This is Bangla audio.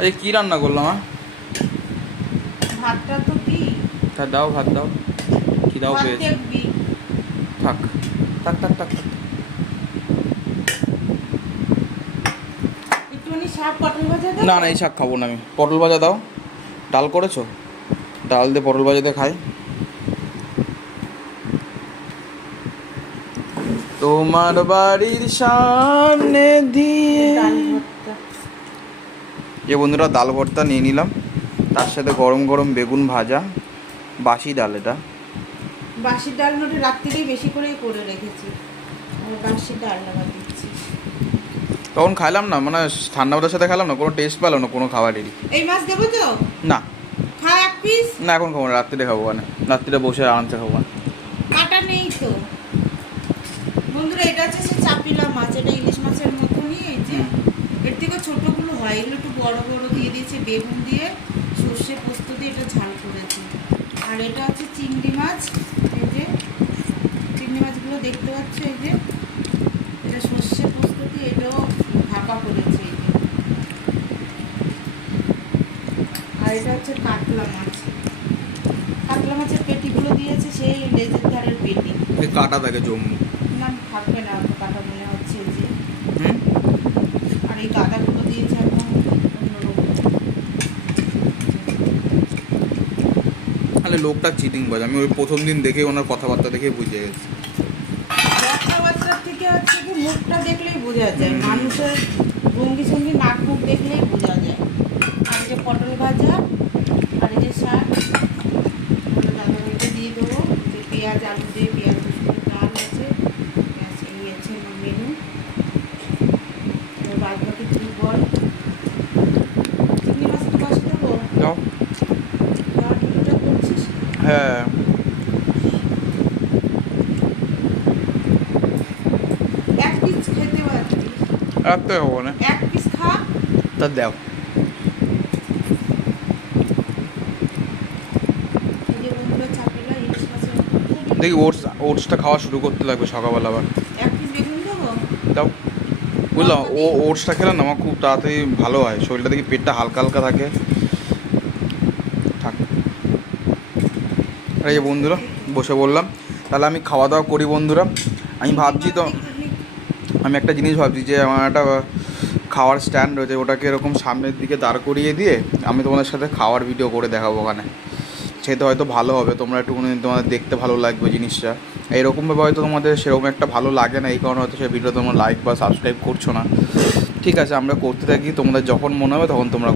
আরে কি রান্না করলাম? ভাতটা তো দি। তা দাও, ভাত দাও। কি দাও ভাত পেয়েছি। দেখবি। থাক থাক থাক থাক থাক। একটুখানি শাক পটল ভাজা দাও। না না, এই শাক খাবো না আমি। পটল ভাজা দাও। ডাল করেছো? ডাল দিয়ে পটল ভাজা দিয়ে খাই। তোমার বাড়ির সামনে দিয়ে ডাল ভর্তা। যে বন্ধুরা, ডাল ভর্তা নিয়ে নিলাম, তার সাথে গরম গরম বেগুন ভাজা। বাসি ডাল এটা। বাসি ডাল নোটে রাত্রিরেই বেশি করেই করে রেখেছি। আর বাসি ডাল লাগা দিচ্ছি। তখন খাইলাম না, মানে ঠান্ডা ভাতের সাথে খেলাম না, কোনো টেস্ট পেলাম না কোনো খাবারেরই। এই মাছ দেবো তো? না খা এক পিস। না, এখন খাবো না, রাত্রিরে খাবো। মানে রাত্রিরে বসে আরামসে খাবো না। কাটা নেই তো বন্ধুরা। এটা হচ্ছে সে চাপিলা মাছ, এটা ইলিশ মাছের মতনই। এই যে এর থেকে ছোটগুলো হয়, এগুলো একটু বড় বড় দিয়ে দিয়েছে বেগুন দিয়ে, সর্ষে পোস্ত দিয়ে এটা ঝাল করেছে। আর এটা হচ্ছে চিংড়ি মাছ। এই যে চিংড়ি মাছগুলো দেখতে পাচ্ছ, এই যে এটা সর্ষে পোস্ত দিয়ে এটাও ভাপা করেছে। এই যে আর এটা হচ্ছে কাতলা মাছ। কাতলা মাছের পেটিগুলো দিয়েছে সেই লেজের ধারের পেটি। এই কাটা থাকে জম্মু। না থাকবে না, অত কাটা মনে হচ্ছে। এই যে হুম। আর এই গাঁদাগুলো দিয়েছে একদম অন্যরকম। তাহলে লোকটা চিটিং বাজ, আমি ওই প্রথম দিন দেখে ওনার কথাবার্তা দেখে বুঝে গেছি। কথাবার্তার থেকে হচ্ছে কি মুখটা দেখলেই বোঝা যায়, মানুষের ভঙ্গি সঙ্গি নাক মুখ দেখলেই বোঝা যায়। আর এই যে পটল ভাজা, আর এই যে শাক, দিয়ে দেবো। যে পেঁয়াজ আলু দিয়ে পেঁয়াজ রসুন ডাল আছে, এই আছে আমার মেনু। বাদ বাকি তুই বল। চিংড়ি মাছ তো বসে দেবো। যাও। ভিডিওটা করছিস? হ্যাঁ। এক পিস খেতে পারছিস? রাখতে হবো না। এক পিস খা। তা দাও। এই যে বন্ধুরা চাপেলা ইলিশ মাছের দেখি ওটসটা খাওয়া শুরু করতে লাগবে সকালবেলা আবার। এক পিস বেগুন দেবো। দাও। বুঝলাম, ওটসটা খেলে না আমার খুব তাড়াতাড়ি ভালো হয় শরীরটা, দেখি পেটটা হালকা হালকা থাকে। থাক। আর এই যে বন্ধুরা বসে বললাম, তাহলে আমি খাওয়া দাওয়া করি বন্ধুরা। আমি ভাবছি তো, আমি একটা জিনিস ভাবছি যে আমার একটা খাওয়ার স্ট্যান্ড রয়েছে, ওটাকে এরকম সামনের দিকে দাঁড় করিয়ে দিয়ে আমি তোমাদের সাথে খাওয়ার ভিডিও করে দেখাবো ওখানে। সেটা হয়তো ভালো হবে, তোমরা একটুখানি তোমাদের দেখতে ভালো লাগবে জিনিসটা। এইরকমভাবে হয়তো তোমাদের সেরকম একটা ভালো লাগে না, এই কারণে হয়তো সেই ভিডিও তোমরা লাইক বা সাবস্ক্রাইব করছো না। ঠিক আছে, আমরা করতে থাকি, তোমাদের যখন মনে হবে তখন তোমরা